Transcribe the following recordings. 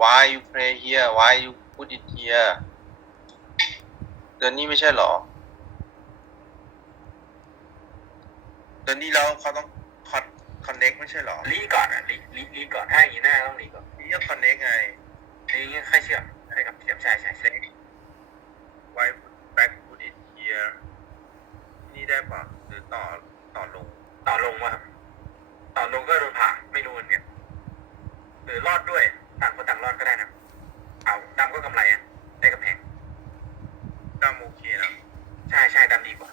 why you play here why you put it here เดือนนี้ไม่ใช่หรอ เดือนนี้เราเขาต้องคอนคอนเน็กไม่ใช่หรอรีก่อนอะรีรีรีก่อนถ้าอย่างนี้หน่ต้องรีก่อนรีก็คอนเน็กไงรีค่เชื่อมใช่ครับเชื่อมใช่ใช่ใช่ why back put it here นี่ได้ป่ะหรือต่อต่อลง ต่อลงวะต่อลงก็โดนผ่าไม่รู้เหมือนกันหรือรอดด้วย ต่างคนต่างรอดก็ได้นะ เอาดำก็กำไรอะได้กำแพงดำโอเคนะ ใช่ใช่ดำดีกว่า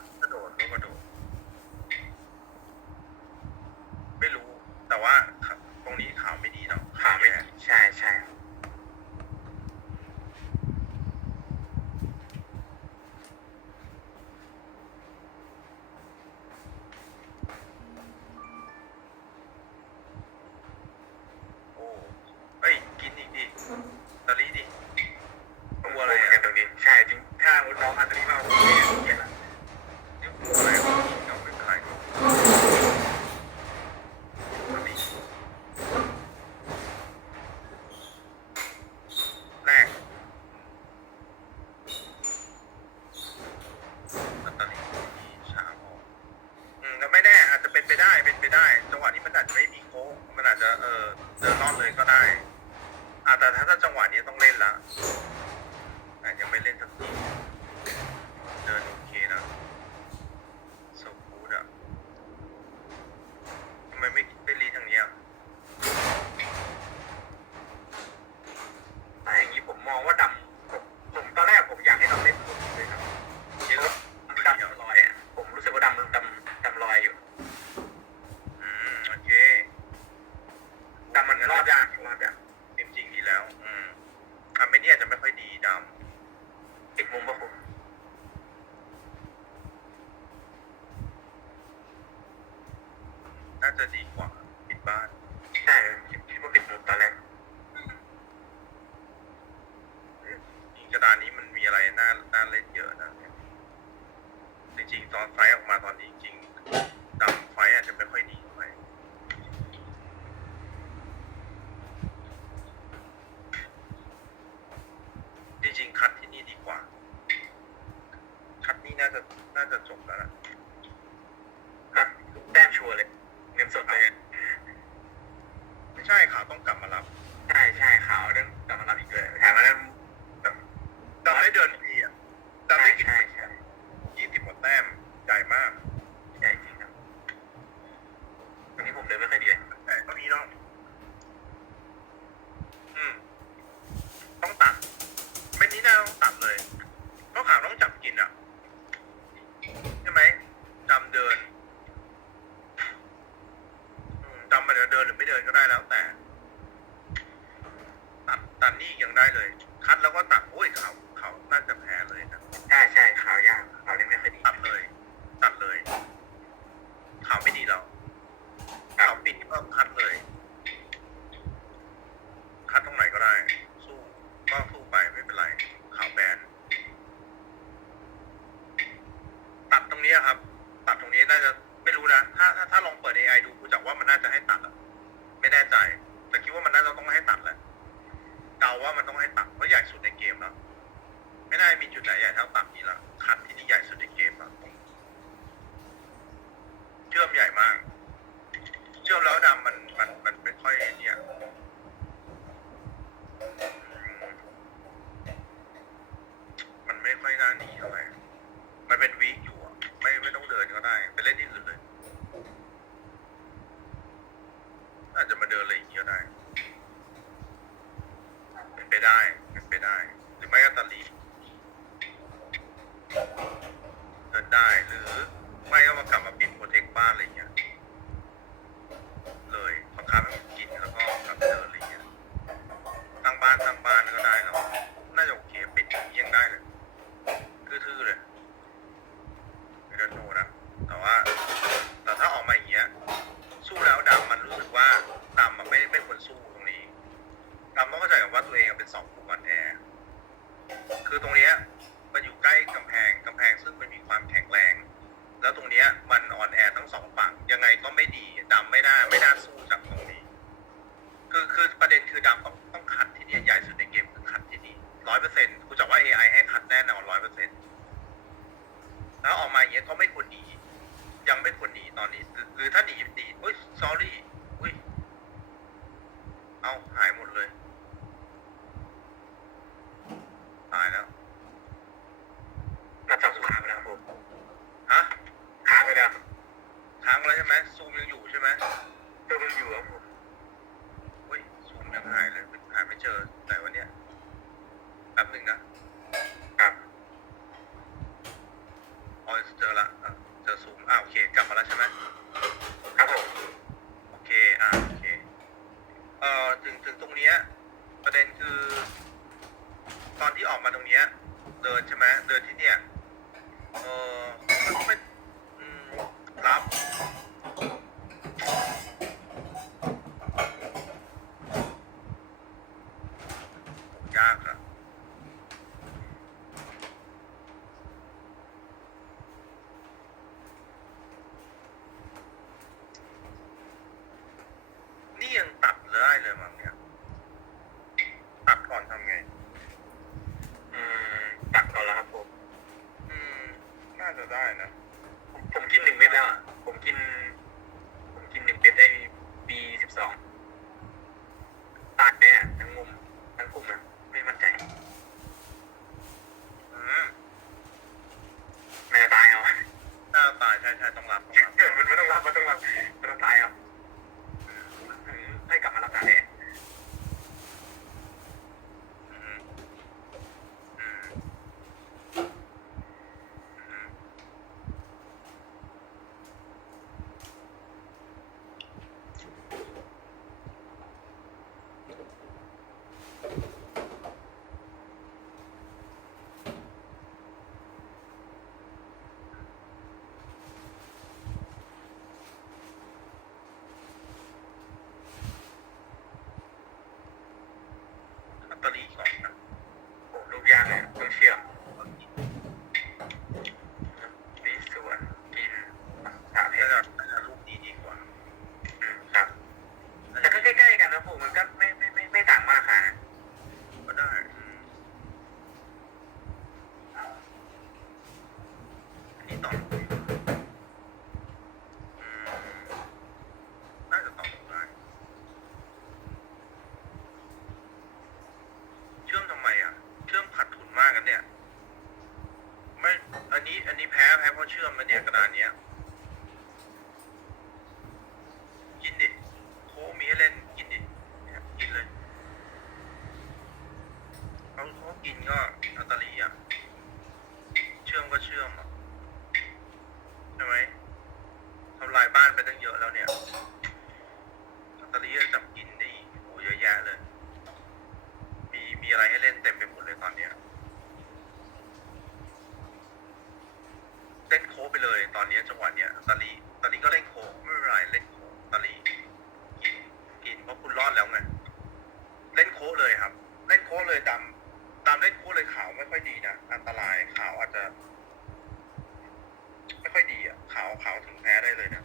ชัวร์เลย เผาถึงแพ้ได้เลยนะ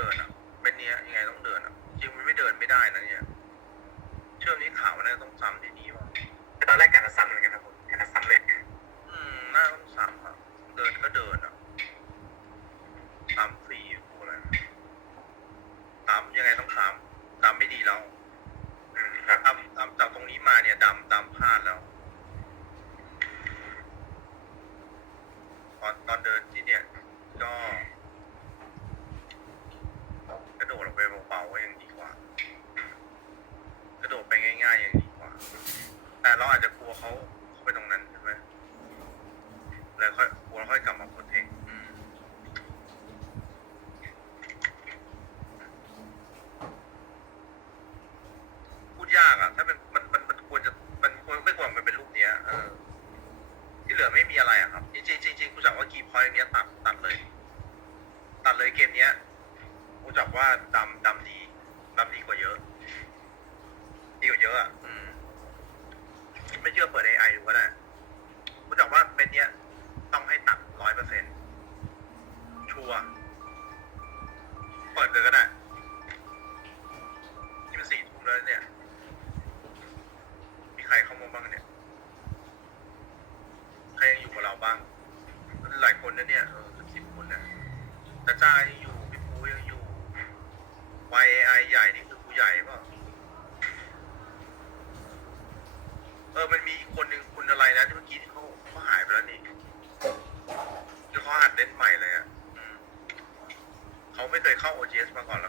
เดินอะเป็นเนี้ยยังไงต้องเดินอะจริงมันไม่เดินไม่ได้นะเนี่ย เชื่อมนี้ขาวน่าต้องซ้ำดีๆว่ะตอนแรกกะจซ้ำเหมือนกันนะผมกะจะซ้ำเลย อืมน่าต้องซ้ำอะเดินก็เดินอะซ้ำฟรีกูอะไรซ้ำยังไงต้องซ้ำซ้ำไม่ดีแล้วครับซ้ำจากตรงนี้มาเนี่ยดำดำพลาดแล้ว ตอนตอนเดินทีเ看我直接他妈了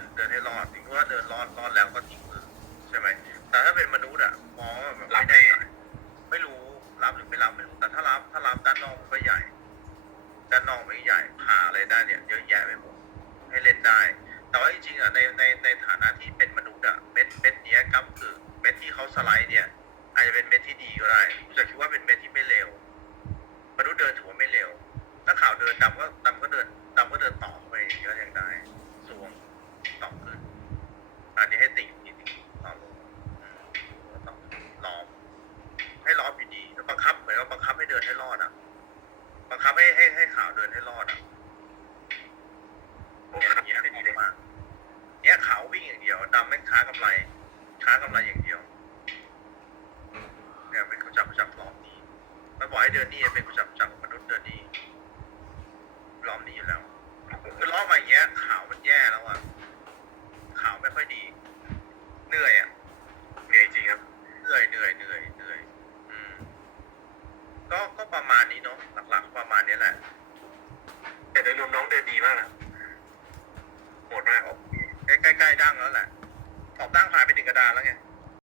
นเดินให้รอดจริงเพรว่าเดินรอดรอดแล้วก็ทิ้งมือใช่ไหมแต่ถ้าเป็นมนุษย์อะมองแบบรับได้ไม่รู้รับหรือไม่รับไม่รู้แต่ถ้ารับถ้ารับด้านนอกมันก็ใหญ่ด้านนอกไม่ใหญ่ผ่าอะไรได้เนี่ยเยอะแยะไปหมดให้เล่นได้ แต่ว่าจริงๆอะในในในฐานะที่เป็นมนุษย์อะเม็ดเม็ดเนี้ยกัคือเม็ดที่เขาสไลด์เนี่ยอาจจะเป็นเม็ดที่ดีก็ได้จะคิดว่าเป็นเม็ดที่ไม่เร็วมนุษย์เดินถือว่าไม่เร็วถ้าข่าวเดินดำก็ดำก็เดินดำก็เดินต่อไปเยอะแยังได้ สูงต่อขึ้นอันนี้ให้ติ่งนิดนึงต่อลงอืมแล้วต้องล้อม ให้ล้อมอยู่ดีแล้วบังคับเหมือนกับบังคับให้เดินให้รอดอะ บังคับให้ให้ให้ขาวเดินให้รอดอะโอ้เนี่ยครับอย่างเงี้ยเป็นดีมากเนี่ยขาววิ่งอย่างเดียวดำไม่ค้ากำไร ค้ากำไรอย่าง